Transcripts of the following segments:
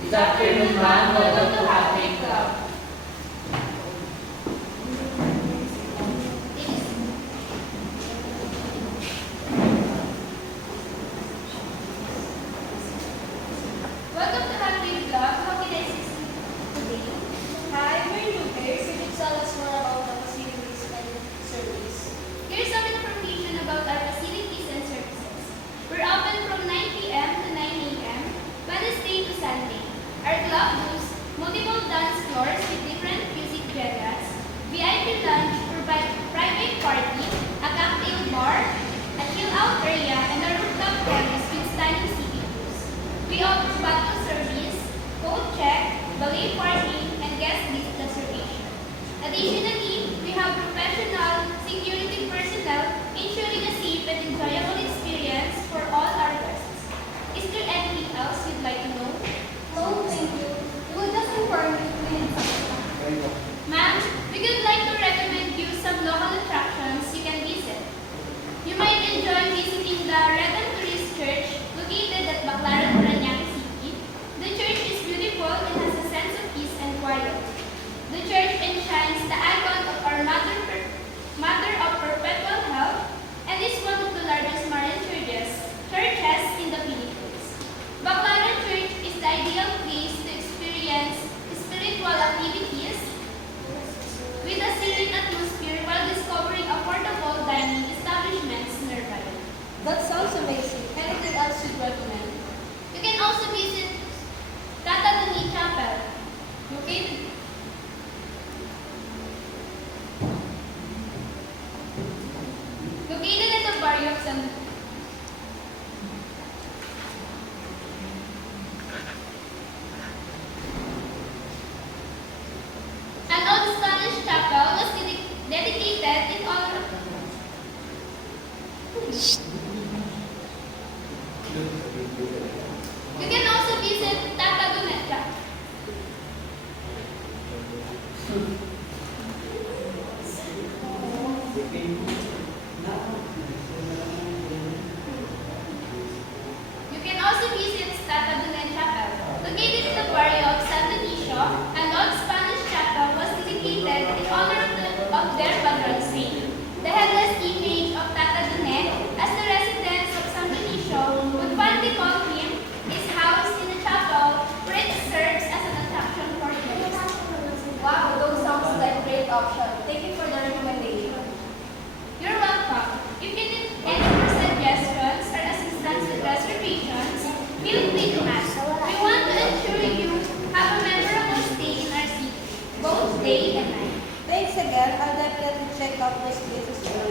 Good afternoon, ma'am. Welcome to Happy Club. Welcome to Happy Club. How can I assist you today? Hi, we're new here. Could you tell us more about the facilities and service? Here's some information about our facilities and services. We're open from 9 p.m. to 9 a.m., Wednesday to Sunday. Our club boasts multiple dance floors with different music genres, VIP lunch for private party, a cocktail bar, a chill-out area, and a rooftop terrace with stunning city views. We offer bottle service, coat check, valet parking, and guest list reservation. Additionally, we have professional security personnel ensuring a safe and enjoyable experience for all our guests. Is there anything else you'd like to know? No, thank you. We will just inform you if we need something. Ma'am, we would like to recommend you some local attractions you can visit. You might enjoy visiting the Redan Tourist Church located at Baclaran, Parañaque City. The church is beautiful and has a sense of peace and quiet. The church enshrines the icon of our Mother of Perpetual Health and is one of the largest Marian churches in the Philippines. Baclaran Church is the ideal place to experience spiritual activities with a serene atmosphere while discovering affordable dining establishments nearby. That sounds amazing. Anything else you'd recommend? You can also visit Tata Duni Chapel, located at the barrio of San. An old Spanish chapel was dedicated in honor of You can also visit Tata Duneta. You can also visit Tata Dunen Chapel. Located in the barrio of San Dionisio, an old Spanish chapel was dedicated in honor of their patron saint. The headless image of Tata Dunen, as the residents of San Dionisio would fondly call him, is housed in a chapel where it serves as an attraction for tourists. Wow, those sounds like a great option. Thank you for the recommendation. You're welcome. If you need any more suggestions or assistance with reservations, feel free to ask. We want to ensure you have a memorable stay in our city, both day and night. Thanks again. I'll definitely check out this place as well.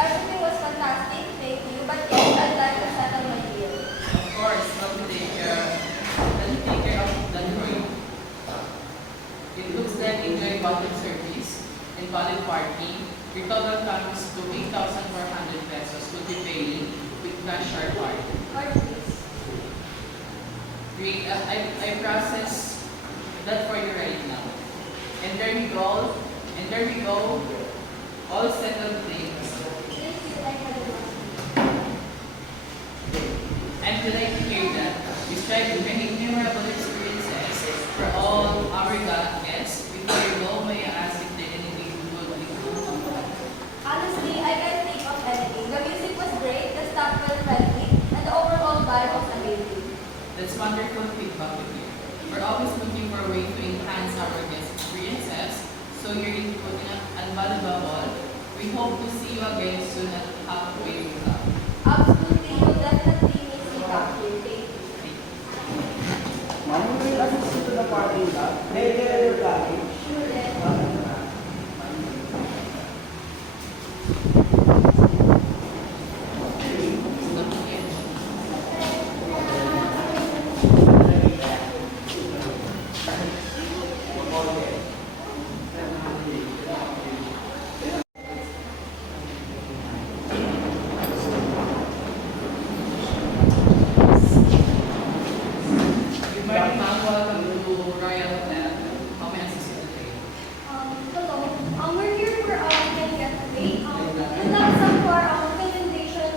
Everything was fantastic, thank you. But yes, I'd like to settle my bill. Of course, let me take care of that for you. It looks like enjoying bottle service and valid parking. Your total comes to 8,400 pesos to be paying with cash or card. Card, please. Great. I process that for you right now. And there we go. All settled things. Thank you, I had a I'm delighted to hear that you strive to bring memorable experiences for all wonderful feedback with you. We're always looking for a way to enhance our guest experiences, so your input is invaluable. We hope to see you again soon at Halfway Club. Absolutely, you'll definitely miss me back here. Thank you. Ma'am, we will assist you to the parking lot. May I get your luggage? Sure then. Good morning, ma'am. Welcome to Royal Hotel. How may I assist you today? Hello. We're here for our weekend getaway. We'd like some for recommendation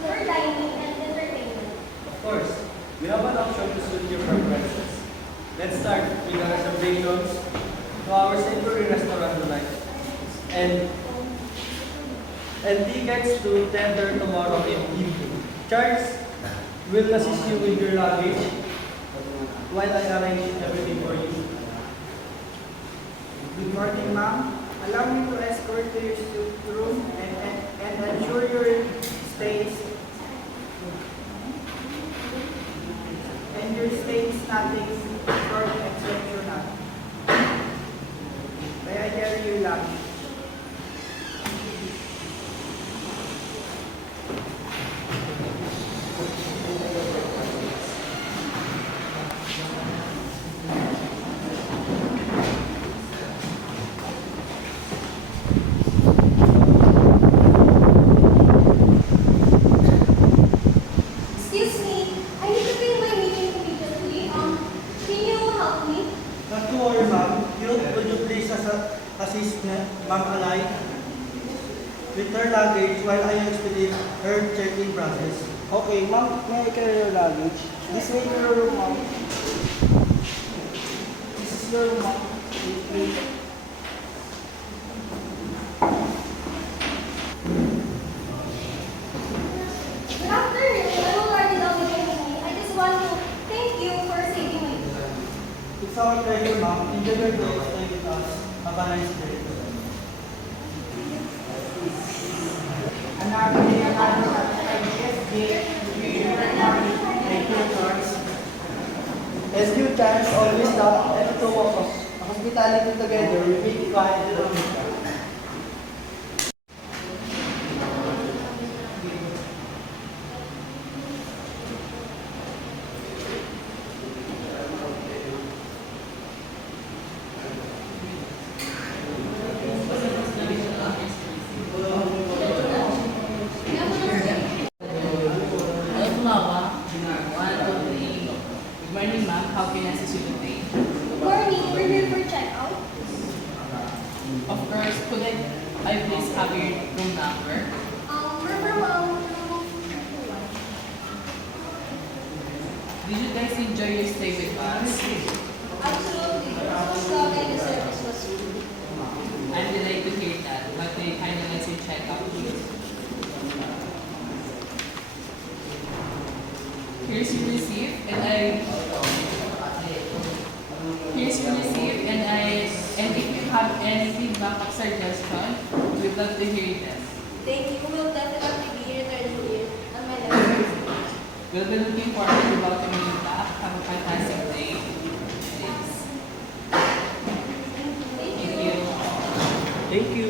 for dining and entertainment. Of course, we have an option to suit your preferences. Let's start with the reservations to our savory restaurant tonight. And tickets to tender tomorrow evening. Charles will assist you with your luggage while I arrange everything for you. Good morning, ma'am. Allow me to escort to your suite room and ensure your stay is nothing short of exceptional. May I carry your luggage? Excuse me, I need to pay my meeting immediately. Can you help me? Not to worry, ma'am. Would you please assist Ma'am Alay with her luggage while I expedite her check-in process? Okay, ma'am. May I carry your luggage? This way to your room, ma'am. This is your room, ma'am. Please. Good afternoon. I'm already done with me. I just want to thank you for saving my day. It's our pleasure, ma'am. Enjoy your day. Stay with us. Have a nice day. Anak, hindi ang ano, ISD, thank you, George. As you chance always love and to hospitality together, we make it fine to the future. Hello, Mama. 1, 2, 3. Good morning, ma'am. How can I assist you today? Good morning. We're here for checkout. Of course, could I please have your room number? We're from Did you guys enjoy your stay with us? Absolutely. The club and the service was good. I'm delighted to hear that, but they finalize your checkout, please. Here's your receipt, and if you have any feedback or suggestion, we'd love to hear them. Thank you. We'll definitely be returning here on my next visit. We'll be looking forward to welcoming you back. Have a fantastic day. Thanks. Thank Thank you. you. Thank you.